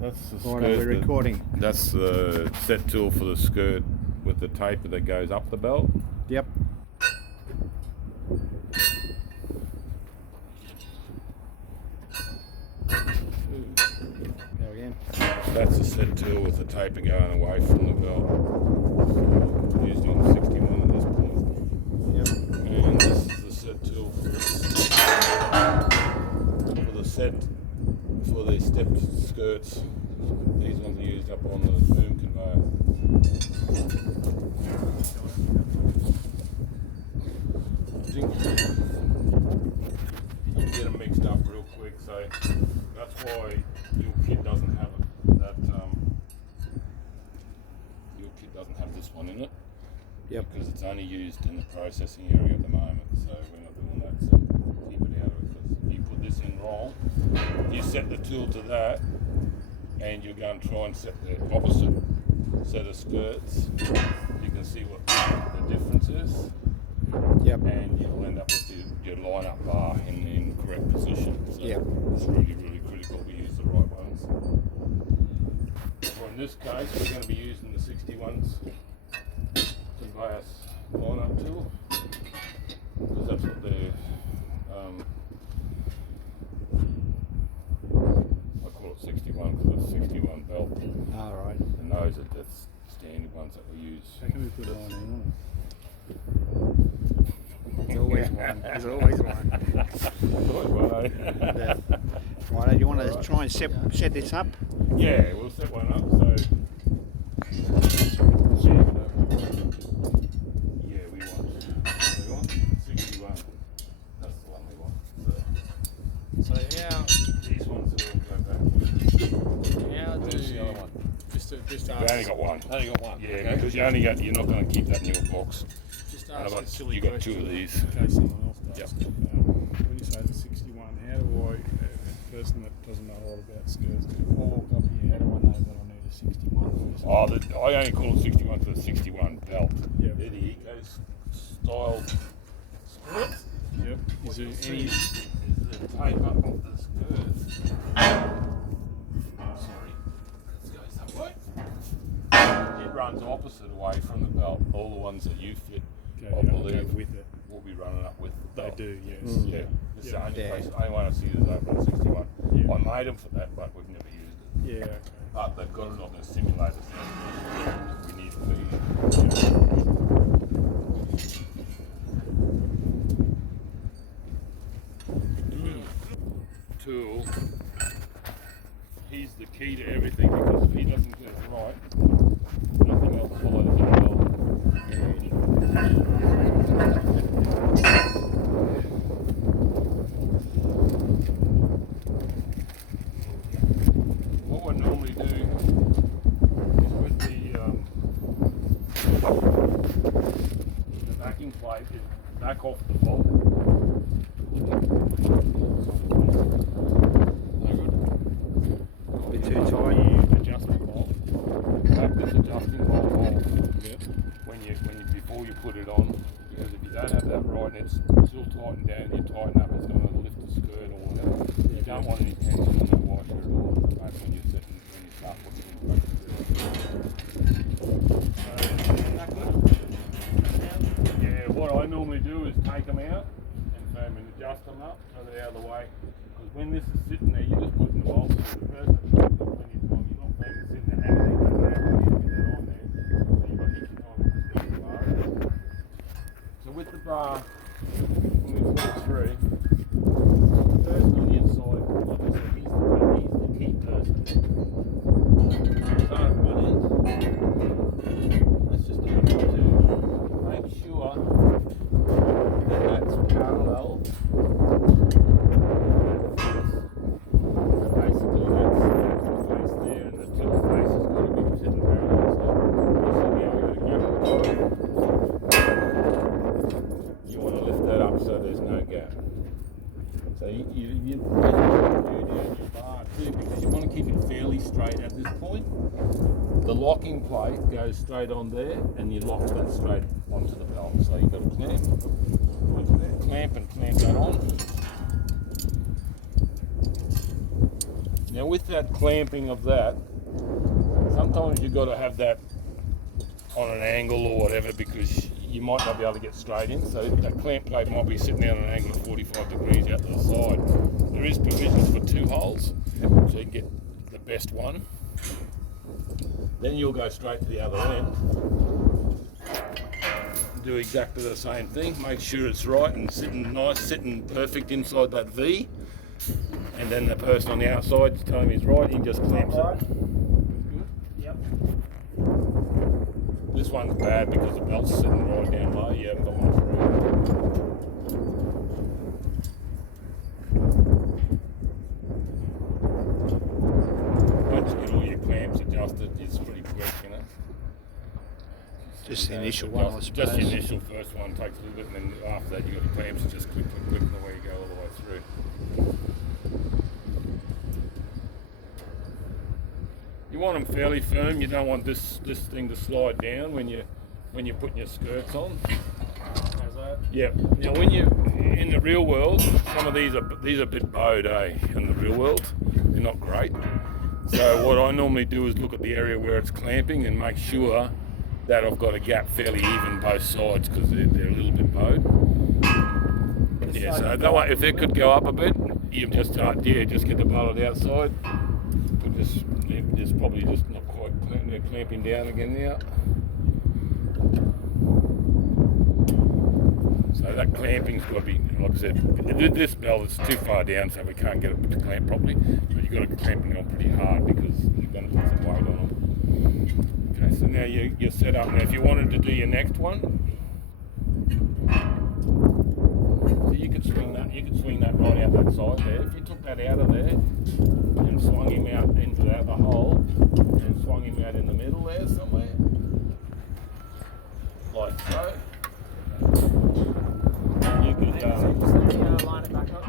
That's the Right, are we recording? That's the set tool for the skirt with the taper that goes up the belt. Yep. Go again. That's the set tool with the taper going away from the belt. Used on the 61 at this point. Yep. And this is the set tool for the stepped skirts. These ones are used up on the boom conveyor. I think you can get them mixed up real quick, so that's why your kit doesn't have this one in it. Yep. Because it's only used in the processing area at the moment, so we're not doing that, so keep it out of it. Because if you put this in wrong, you set the tool to that, and you're going to try and set the opposite set of skirts. You can see what the difference is. Yep. And you'll end up with your line-up bar in the correct position. So yep. It's really, really critical we use the right ones. So in this case, we're going to be using the 61s conveyor line-up tool, because that's what they're, I call it 61 because it's 61 belt. All right. And those are the standard ones that we use. How can we put it on? There's always one. There's always one. Yeah. Right, do you want to try and set this up? Yeah, we'll set one up. Yeah, we want 61. That's the one we want. So how These ones will go back. do Where's the other one? just We only got one. only got one? Yeah, Okay. because you're not going to keep that in your box. Just ask Otherwise, a silly you got question two of these. in case someone else does. Yep. When you say the 61, how do I, a person that doesn't know a lot about skirts, if I walk up here, how do I know that I need a 61? Oh, I only call it 61 for the 61 belt. Yep. They're the Eco style skirts. Yep. Is there any? Is the tape up of the skirt. Sorry, let's go that way. It runs opposite away from the belt. All the ones that you fit, I Go believe, with it. will be running up with the They belt. do, yes. Yeah, this is the only Yeah. place, only one I see is open at 61. Yeah. I made them for that, but we've never used it. Yeah. Okay. But they've got it on the simulator, so we need to be. Tool. He's the key to everything, because if he doesn't get it right, nothing else follows it well. What we normally do is with the backing plate is back off the bolt. Bit too tight. Adjustment bolt. Have this adjusting bolt on Yep. when you before you put it on, because if you don't have that right and it's still tightened down, you tighten up, it's going to lift the skirt or whatever. You don't want any tension on that washer at all. That's when you start putting it in place. Yeah, what I normally do is take them out and adjust them up so they're out of the way. Because when this is sitting there, you're just putting the bolts in the first. You're not putting this in the hand. You put that on there. So you've got each time with the bar. So with the bar, when we put it through, the person on the inside, like I said, he's the key person. So what is, let's just look to make sure that that's parallel. Basically, that's the face there, and the tilt face has got to be sitting parallel. So you should be able to get it. You want to lift that up so there's no gap. So you down your bar too, because you want to keep it fairly straight at this point. The locking plate goes straight on there, and you lock that straight onto the belt. So you've got a clamp onto there, clamp that on. Now with that clamping of that, sometimes you've got to have that on an angle or whatever because you might not be able to get straight in. So that clamp plate might be sitting down at an angle of 45 degrees out to the side. There is provisions for 2 holes, so you can get the best one. Then you'll go straight to the other end. Do exactly the same thing. Make sure it's right and sitting nice, sitting perfect inside that V. And then the person on the outside telling him he's right, he just clamps it. Yep. This one's bad because the belt's sitting right down low. You haven't got one through. Once you get all your clamps adjusted, it's pretty quick, you know. Just the initial one, I suppose. Just the initial first one takes a little bit, and then after that you got the clamps and just click, and away you go all the way through. You want them fairly firm. You don't want this thing to slide down when you're putting your skirts on. How's that? Yeah. Now when you in the real world, some of these are a bit bowed, in the real world. They're not great. So what I normally do is look at the area where it's clamping and make sure that I've got a gap fairly even both sides because they're a little bit bowed. Yeah, so that way, if it could go up a bit, you just just get the bowl on the outside. It's probably just not quite they're clamping down again now. So that clamping's got to be, like I said, this belt is too far down so we can't get it to clamp properly. But you've got to clamp it on pretty hard because you're going to put some weight on them. Okay, so now you're set up. Now if you wanted to do your next one, so you could swing that right out that side there. If you took that out of there and swung him out into the other hole and swung him out in the middle there somewhere, like so, you could line it back up.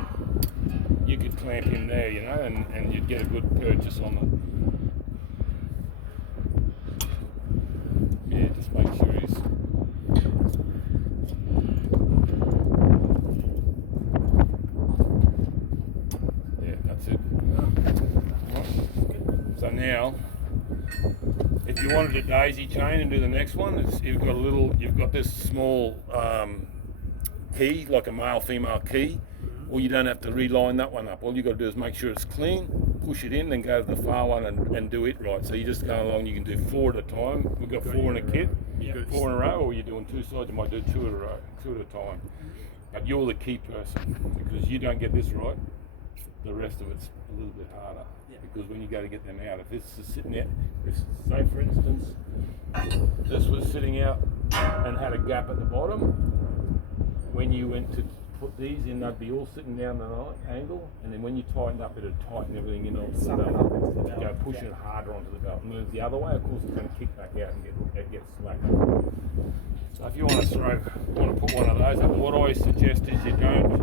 you could clamp him there, you know, and you'd get a good purchase on it. Yeah, just make sure he's. Yeah, that's it. So now, if you wanted a daisy chain and do the next one, you've got this small key, like a male-female key, or you don't have to reline that one up. All you got to do is make sure it's clean, push it in, then go to the far one and do it right. So you just go along, you can do 4 at a time. We've got 4 in a kit, 4 in a row, or you're doing 2 sides, you might do 2 at a row, 2 at a time. But you're the key person, because you don't get this right, the rest of it's a little bit harder. Because when you go to get them out, if this is sitting out, say for instance, this was sitting out and had a gap at the bottom, when you went to put these in, they'd be all sitting down the angle, and then when you tightened up, it'd tighten everything in onto the belt. You go pushing it harder onto the belt. Moves the other way, of course, it's going to kick back out and get smacked. So if you want to put one of those up, what I suggest is you don't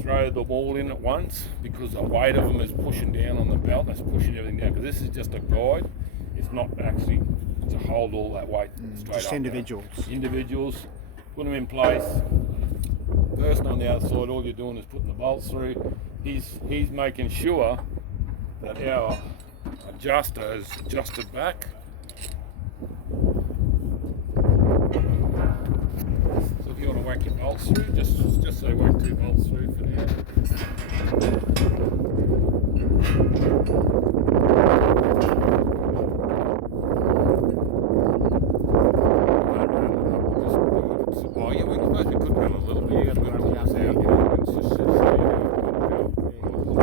throw the ball in at once because the weight of them is pushing down on the belt. That's pushing everything down. Because this is just a guide. It's not actually to hold all that weight straight Just up. individuals. Individuals. Put them in place. Person on the other side, all you're doing is putting the bolts through. He's making sure that our adjuster is adjusted back. So if you want to whack your bolts through, just say whack 2 bolts through for now. Oh yeah, we could run a little bit. You got to put it out, you know, it's just what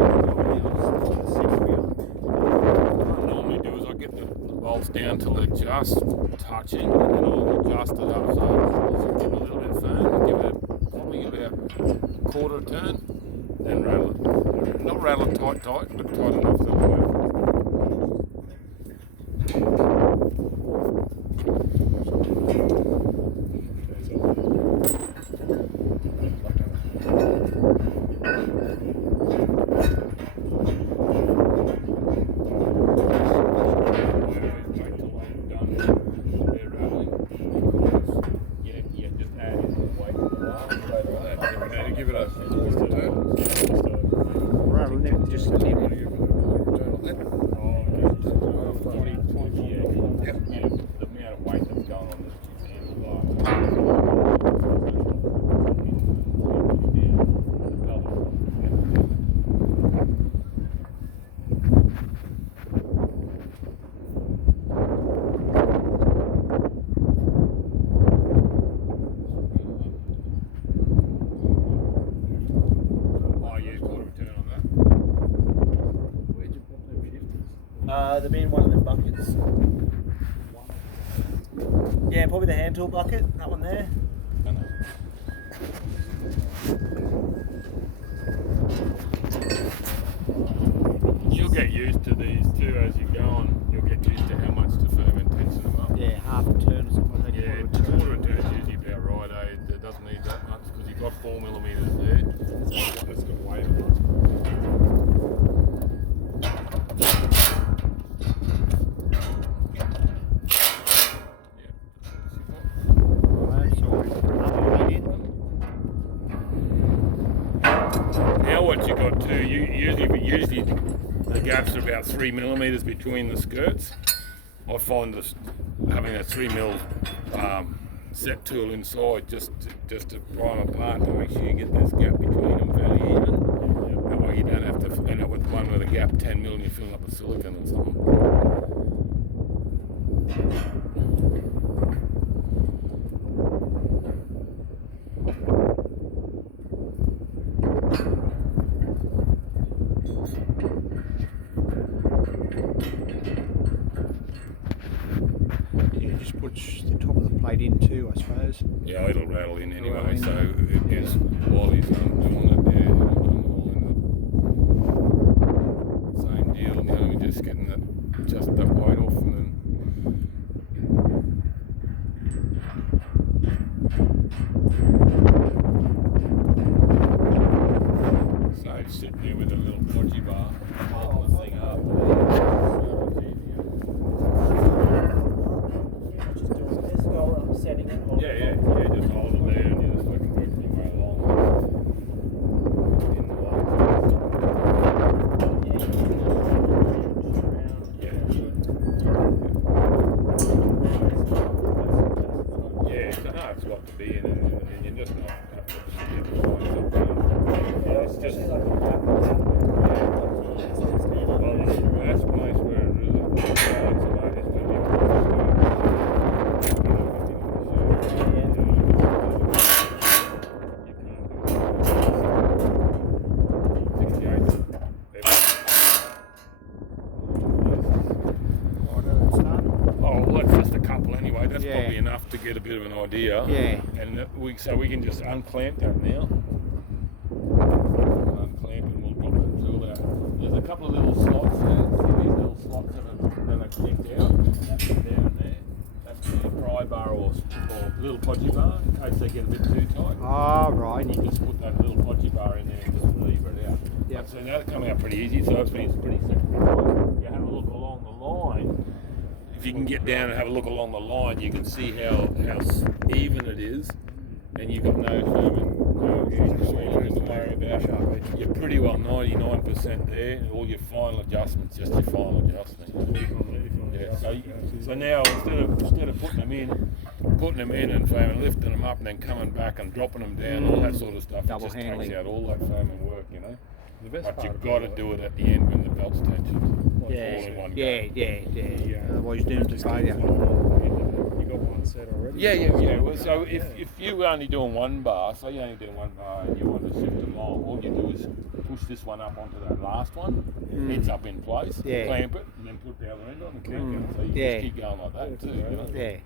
I normally do is I get the bolts down till they're just touching, and then I'll adjust it up so give it a little bit firm, give it probably about a quarter turn, then rattle it. Not rattle it tight, but tight enough that it'll move. Give it a quarter turn. Rattling it just a little. Give it a quarter turn. They'll be in one of them buckets. Yeah, probably the hand tool bucket. That one there. I know. You'll get used to these too as you go on. You'll get used to how much the ferment tension them up. Yeah, half a turn or something. Like Yeah, quarter of a turn is usually about right, eh? It doesn't need that much because you've got 4 millimetres there. It's got weight on it. Now what you got too, usually the gaps are about 3 millimetres between the skirts. I find this, having a 3 mil set tool inside just to prime apart to make sure you get this gap between them fairly even. That way you don't have to end up with one with a gap 10 mil and you're filling up with silicon or something. Yeah, just puts the top of the plate in too, I suppose. Yeah, it'll rattle in anyway, Rattle in. so it gives while he's doing it there, all in the same deal, you know, we're just getting that weight off and then so sitting there with a little podgy bar, holding the thing up. Just doing this, go up, setting it. Yeah, just hold it there and you just fucking work your way along. In the light. Yeah, it's a hard spot to be in and you're just not have to get the line up. It's just well, that's a place where it really it's Oh, well, that's just a couple anyway. That's Yeah. probably enough to get a bit of an idea. Yeah. And so we can just unclamp that now. Unclamp and we'll drop the tool out. There's a couple of little slots there. See these little slots that are kicked out? There and there. That's the pry bar or little podgy bar in case they get a bit too tight. Ah, right. And you just put that little podgy bar in there and just lever it out. Yep. So now they come out pretty easy, so it's pretty simple. You have a look along the line. If you can get down and have a look along the line, you can see how even it is, and you've got no ferment, no anything to worry about. You're pretty well 99% there, and all your final adjustments, just your final adjustment. Yeah. So now instead of putting them in and foaming, lifting them up and then coming back and dropping them down, all that sort of stuff, Double it just handling. takes out all that foaming work, you know. The best But part you've got to do it at the end when the belt's tensioned. All in one go. Yeah. Otherwise, you're doomed to failure. You got one set already? Yeah. Well, so if you're only doing one bar, say you're only doing one bar and you want to shift them along, all you do is push this one up onto that last one, it's up in place, Yeah. clamp it, and then put the other end on and clamp it. So you Yeah. just keep going like that too. You know? Yeah.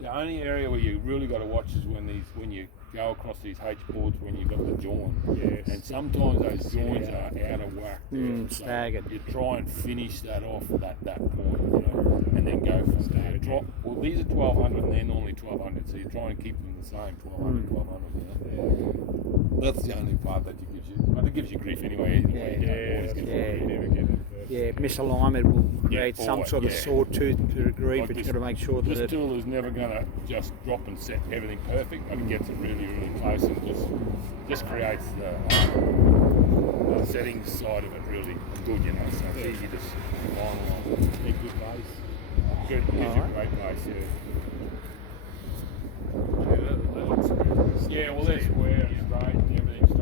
The only area where you really got to watch is when you go across these H boards when you've got the join. Yes. And sometimes those joins are out of whack. there. So staggered. You try and finish that off at that point, you know, and then go from there. Well, these are 1200 and they're normally 1200, so you try and keep them the same 1200, 1200. You know? That's the only part that it gives you grief anyway. Either way, you always get it. Never get it. Yeah, misalignment will create some always, sort of yeah. sawtooth to a degree, Like but you've this- got to make sure that This it. tool is never going to just drop and set everything perfect, but it gets it really, really close and just creates the settings side of it really good, you know. So it's easy to line along. A good base. Good, gives you a great base, yeah. Yeah, well, they're square and straight and everything's